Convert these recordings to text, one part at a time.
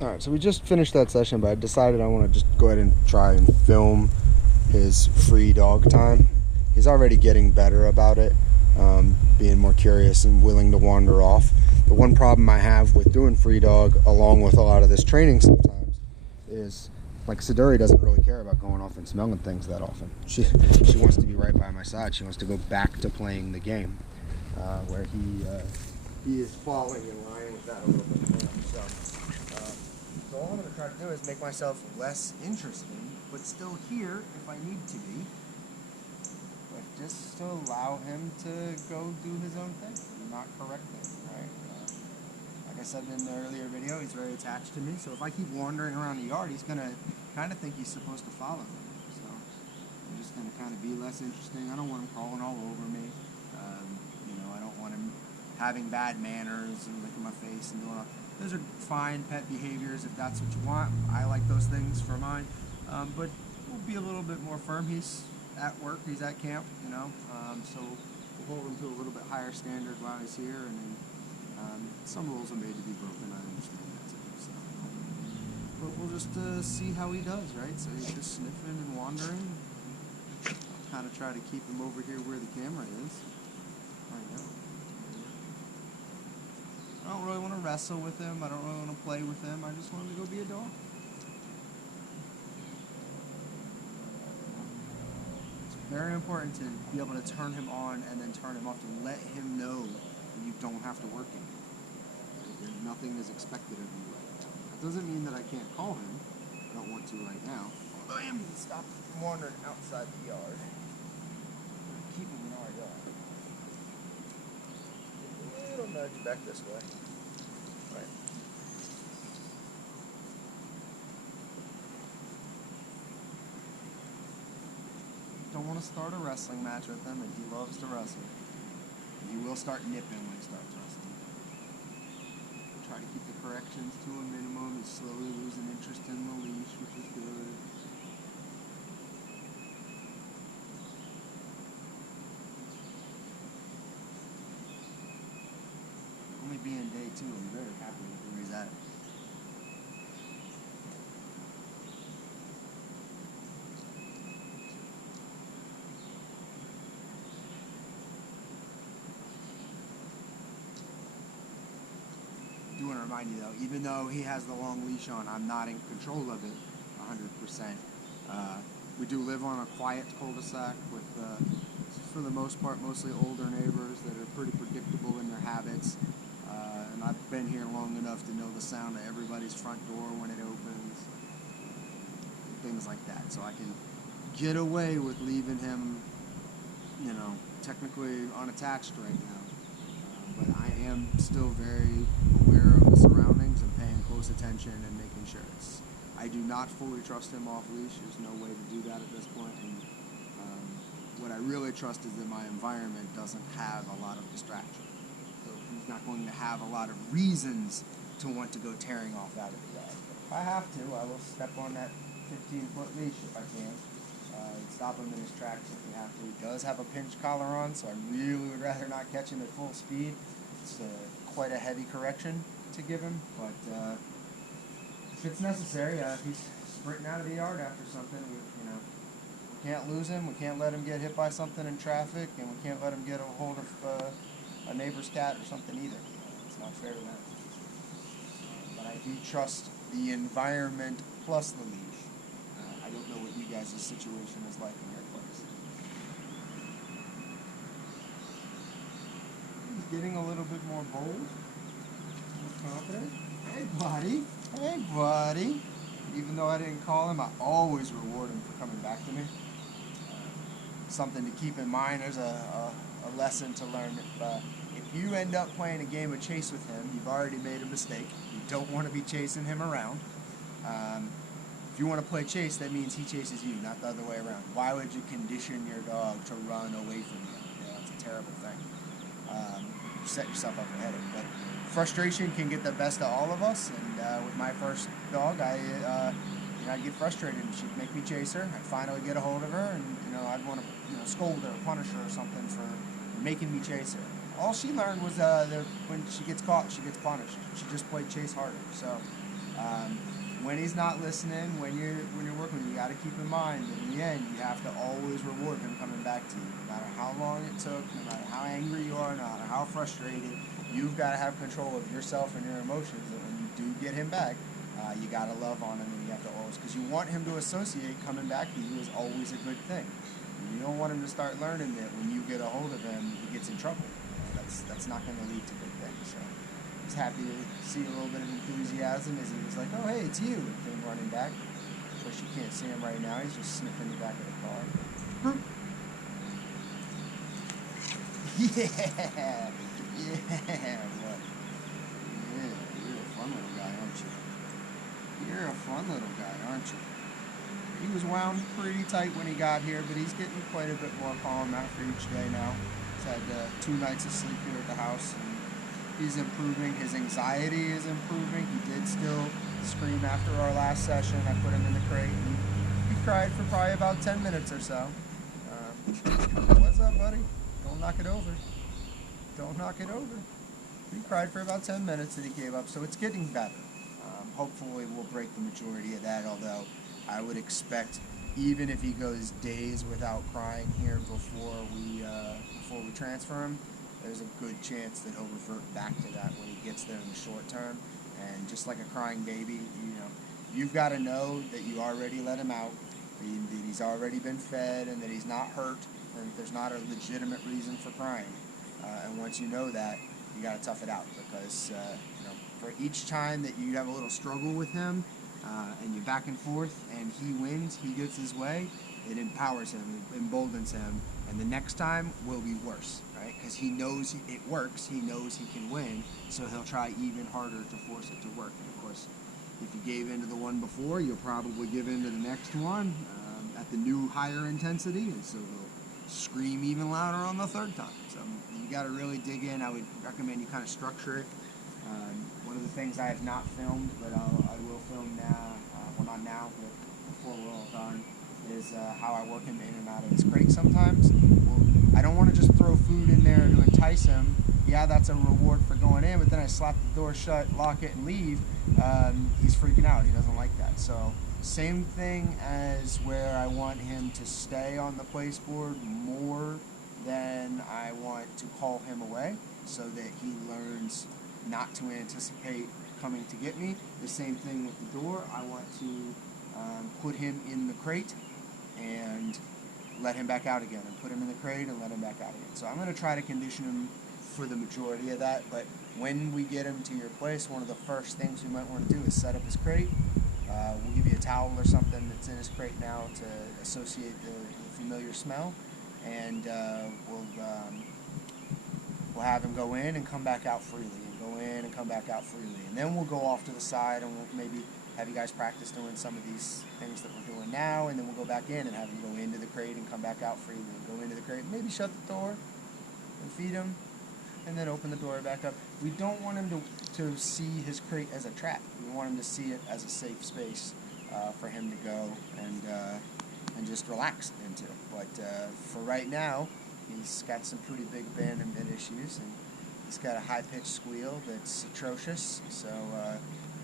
Alright, so we just finished that session, but I decided I want to just go ahead and try and film his free dog time. He's already getting better about it, being more curious and willing to wander off. The one problem I have with doing free dog, along with a lot of this training sometimes, is like Siduri doesn't really care about going off and smelling things that often. She wants to be right by my side. She wants to go back to playing the game, where he is falling in line with that a little bit more. So all I'm going to try to do is make myself less interesting, but still here if I need to be. But just to allow him to go do his own thing and not correct it, right? Like I said in the earlier video, he's very attached to me, so if I keep wandering around the yard, he's going to kind of think he's supposed to follow me. So I'm just going to kind of be less interesting. I don't want him crawling all over me. I don't want him having bad manners and licking my face and doing all. Those are fine pet behaviors if that's what you want. I like those things for mine. But we'll be a little bit more firm. He's at work, he's at camp, so we'll hold him to a little bit higher standard while he's here. And then some rules are made to be broken, I understand that too. So. But we'll just see how he does, right? So he's just sniffing and wandering. I'll kind of try to keep him over here where the camera is. Right now. I don't really want to wrestle with him. I don't really want to play with him. I just want him to go be a dog. It's very important to be able to turn him on and then turn him off, to let him know that you don't have to work him. Nothing is expected of you right now. That doesn't mean that I can't call him. I don't want to right now. Although I am going to stop wandering outside the yard. Keep him in our yard. A little nudge back this way. Right. Don't want to start a wrestling match with him, and he loves to wrestle. He will start nipping when he starts wrestling. Try to keep the corrections to a minimum. He's slowly losing interest in the leash, which is good. Only being day 2, I'm very happy with where he's at. I do want to remind you though, even though he has the long leash on, I'm not in control of it 100%. We do live on a quiet cul-de-sac with, for the most part, mostly older neighbors that are pretty predictable in their habits. And I've been here long enough to know the sound of everybody's front door when it opens, things like that. So I can get away with leaving him, technically unattached right now. But I am still very aware of the surroundings and paying close attention and making sure I do not fully trust him off leash. There's no way to do that at this point. And what I really trust is that my environment doesn't have a lot of distraction. So he's not going to have a lot of reasons to want to go tearing off out of the yard. If I have to, I will step on that 15-foot leash if I can. Stop him in his tracks if we have to. He does have a pinch collar on, so I really would rather not catch him at full speed. It's quite a heavy correction to give him, but if it's necessary, if he's sprinting out of the yard after something, we can't lose him. We can't let him get hit by something in traffic, and we can't let him get a hold of a neighbor's cat or something either. It's not fair to them. But I do trust the environment plus the leash. I don't know what you guys' situation is like in your place. He's getting a little bit more bold, more confident. Hey, buddy. Hey, buddy. Even though I didn't call him, I always reward him for coming back to me. Something to keep in mind. There's a lesson to learn. If you end up playing a game of chase with him, you've already made a mistake. You don't want to be chasing him around. If you want to play chase, that means he chases you, not the other way around. Why would you condition your dog to run away from you? That's a terrible thing. You set yourself up for a headache. But frustration can get the best of all of us. And with my first dog, I'd get frustrated, and she'd make me chase her. I'd finally get a hold of her, and I'd want to scold her, or punish her, or something for making me chase her. All she learned was that when she gets caught, she gets punished. She just played chase harder. So When he's not listening, when you're working, you got to keep in mind that in the end, you have to always reward him coming back to you, no matter how long it took, no matter how angry you are, no matter how frustrated. You've got to have control of yourself and your emotions. That when you do get him back, you got to love on him, and you have to always, because you want him to associate coming back to you is always a good thing. You don't want him to start learning that when you get a hold of him, he gets in trouble. That's not going to lead to good things. So I was happy to see a little bit of enthusiasm as he was like, "Oh, hey, it's you," and came running back. Of course, you can't see him right now. He's just sniffing the back of the car. Groot. Yeah, yeah, what? Yeah, you're a fun little guy, aren't you? You're a fun little guy, aren't you? He was wound pretty tight when he got here, but he's getting quite a bit more calm after each day now. He's had 2 nights of sleep here at the house, and he's improving. His anxiety is improving. He did still scream after our last session. I put him in the crate, and he cried for probably about 10 minutes or so. What's up, buddy? Don't knock it over. Don't knock it over. He cried for about 10 minutes and he gave up, so it's getting better. Hopefully we'll break the majority of that, although I would expect, even if he goes days without crying here before we transfer him, there's a good chance that he'll revert back to that when he gets there in the short term. And just like a crying baby, you've got to know that you already let him out, that he's already been fed, and that he's not hurt, and that there's not a legitimate reason for crying. And once you know that, you got to tough it out, because for each time that you have a little struggle with him, and you're back and forth, and he wins, he gets his way, it empowers him, it emboldens him, and the next time will be worse, right? Because he knows it works, he knows he can win, so he'll try even harder to force it to work. And of course, if you gave in to the one before, you'll probably give in to the next one at the new higher intensity, and so he'll scream even louder on the third time. So you got to really dig in. I would recommend you kind of structure it. One of the things I have not filmed, but I will film now, well, not now, but before we're all done, is how I work him in and out of his crate sometimes. Well, I don't want to just throw food in there to entice him. Yeah, that's a reward for going in, but then I slap the door shut, lock it, and leave. He's freaking out. He doesn't like that. So same thing as where I want him to stay on the place board more than I want to call him away, so that he learns not to anticipate coming to get me. The same thing with the door. I want to put him in the crate and let him back out again, and put him in the crate and let him back out again. So I'm going to try to condition him for the majority of that, but when we get him to your place, one of the first things we might want to do is set up his crate. We'll give you a towel or something that's in his crate now to associate the familiar smell, and we'll have him go in and come back out freely, and go in and come back out freely. And then we'll go off to the side, and we'll maybe have you guys practice doing some of these things that we're doing now, and then we'll go back in and have him go into the crate and come back out freely, and go into the crate, maybe shut the door and feed him, and then open the door back up. We don't want him to see his crate as a trap. We want him to see it as a safe space for him to go and just relax into. But for right now, he's got some pretty big abandonment issues, and he's got a high-pitched squeal that's atrocious. So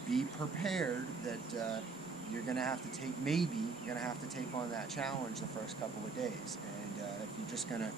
be prepared that you're going to have to take on that challenge the first couple of days. And if you're just going to